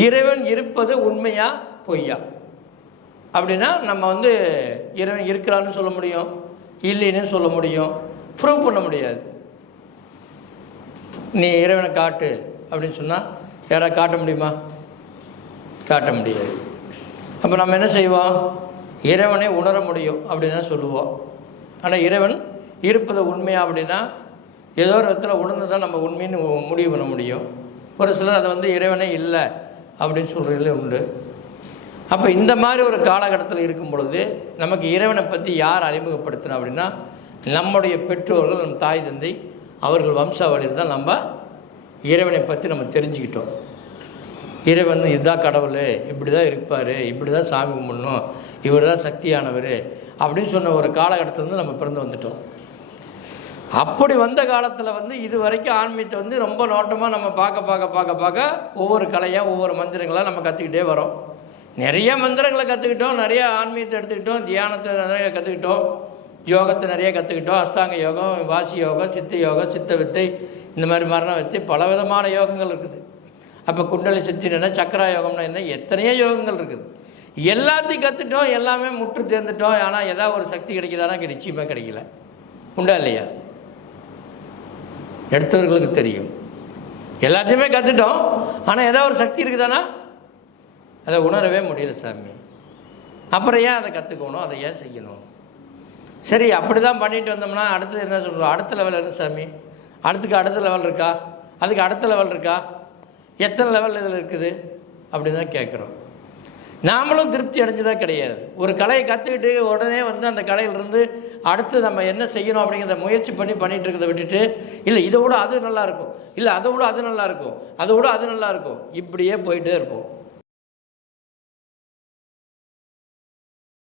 இறைவன் இருப்பது உண்மையா பொய்யா அப்படின்னா நம்ம இறைவன் இருக்கிறான்னு சொல்ல முடியும், இல்லைன்னு சொல்ல முடியும், ப்ரூவ் பண்ண முடியாது. நீ இறைவனை காட்டு அப்படின்னு சொன்னால் யாராவது காட்ட முடியுமா? காட்ட முடியாது. அப்போ நம்ம என்ன செய்வோம்? இறைவனை உணர முடியும் அப்படின்னு தான் சொல்லுவோம். ஆனால் இறைவன் இருப்பது உண்மையா அப்படின்னா ஏதோ ஒரு இடத்துல உணர்ந்து தான் நம்ம உண்மைன்னு முடிவு பண்ண முடியும். ஒரு சிலர் அதை இறைவனே இல்லை அப்படின்னு சொல்கிறதுல உண்டு. அப்போ இந்த மாதிரி ஒரு காலகட்டத்தில் இருக்கும் பொழுது நமக்கு இறைவனை பற்றி யார் அறிமுகப்படுத்தினா அப்படின்னா நம்முடைய பெற்றோர்கள், நம் தாய் தந்தை, அவர்கள் வம்சாவளியில் தான் நம்ம இறைவனை பற்றி நம்ம தெரிஞ்சுக்கிட்டோம். இறைவன் இதுதான் கடவுள், இப்படி தான் இருப்பார், இப்படி தான் சாமி கும்பிடணும், இவர் தான் சக்தியானவர் அப்படின்னு சொன்ன ஒரு காலகட்டத்திலேருந்து நம்ம பிறந்து வந்துட்டோம். அப்படி வந்த காலத்தில் இது வரைக்கும் ஆன்மீகத்தை ரொம்ப நோட்டமாக நம்ம பார்க்க ஒவ்வொரு கலையாக ஒவ்வொரு மந்திரங்களாக நம்ம கற்றுக்கிட்டே வரோம். நிறைய மந்திரங்களை கற்றுக்கிட்டோம், நிறைய ஆன்மீகத்தை எடுத்துக்கிட்டோம், தியானத்தை நிறைய கற்றுக்கிட்டோம், யோகத்தை நிறைய கற்றுக்கிட்டோம். அஷ்டாங்க யோகம், வாசி யோகம், சித்த யோகம், சித்த வித்தை, இந்த மாதிரி மரண வித்தை, பல விதமான யோகங்கள் இருக்குது. அப்போ குண்டலி சித்தினா சக்கரா யோகம்னா என்ன, எத்தனையோ யோகங்கள் இருக்குது. எல்லாத்தையும் கற்றுட்டோம், எல்லாமே முற்று தேர்ந்துட்டோம். ஆனால் ஏதாவது ஒரு சக்தி கிடைக்குதானா? நிச்சயமாக கிடைக்கல. உண்டா இல்லையா? எடுத்தவர்களுக்கு தெரியும். எல்லாத்தையுமே கற்றுட்டோம், ஆனால் ஏதாவது ஒரு சக்தி இருக்குதானா? அதை உணரவே முடியல சாமி. அப்புறம் ஏன் அதை கற்றுக்கணும், அதை ஏன் செய்யணும்? சரி, அப்படி தான் பண்ணிட்டு வந்தோம்னா அடுத்தது என்ன சொல்கிறோம்? அடுத்த லெவல் என்ன சாமி? அடுத்த லெவல் இருக்கா? அதுக்கு அடுத்த லெவல் இருக்கா? எத்தனை லெவல் இதில் இருக்குது அப்படின்னு தான் கேட்குறோம். நாமளும் திருப்தி அடைஞ்சதாக கிடையாது. ஒரு கலையை கற்றுக்கிட்டு உடனே அந்த கலையிலிருந்து அடுத்து நம்ம என்ன செய்யணும் அப்படிங்கிறத முயற்சி பண்ணிகிட்டு இருக்கிறத விட்டுட்டு, இல்லை இதை விட அது நல்லாயிருக்கும், இல்லை அதை விட அது நல்லாயிருக்கும், அதை விட அது நல்லாயிருக்கும், இப்படியே போயிட்டே இருப்போம்.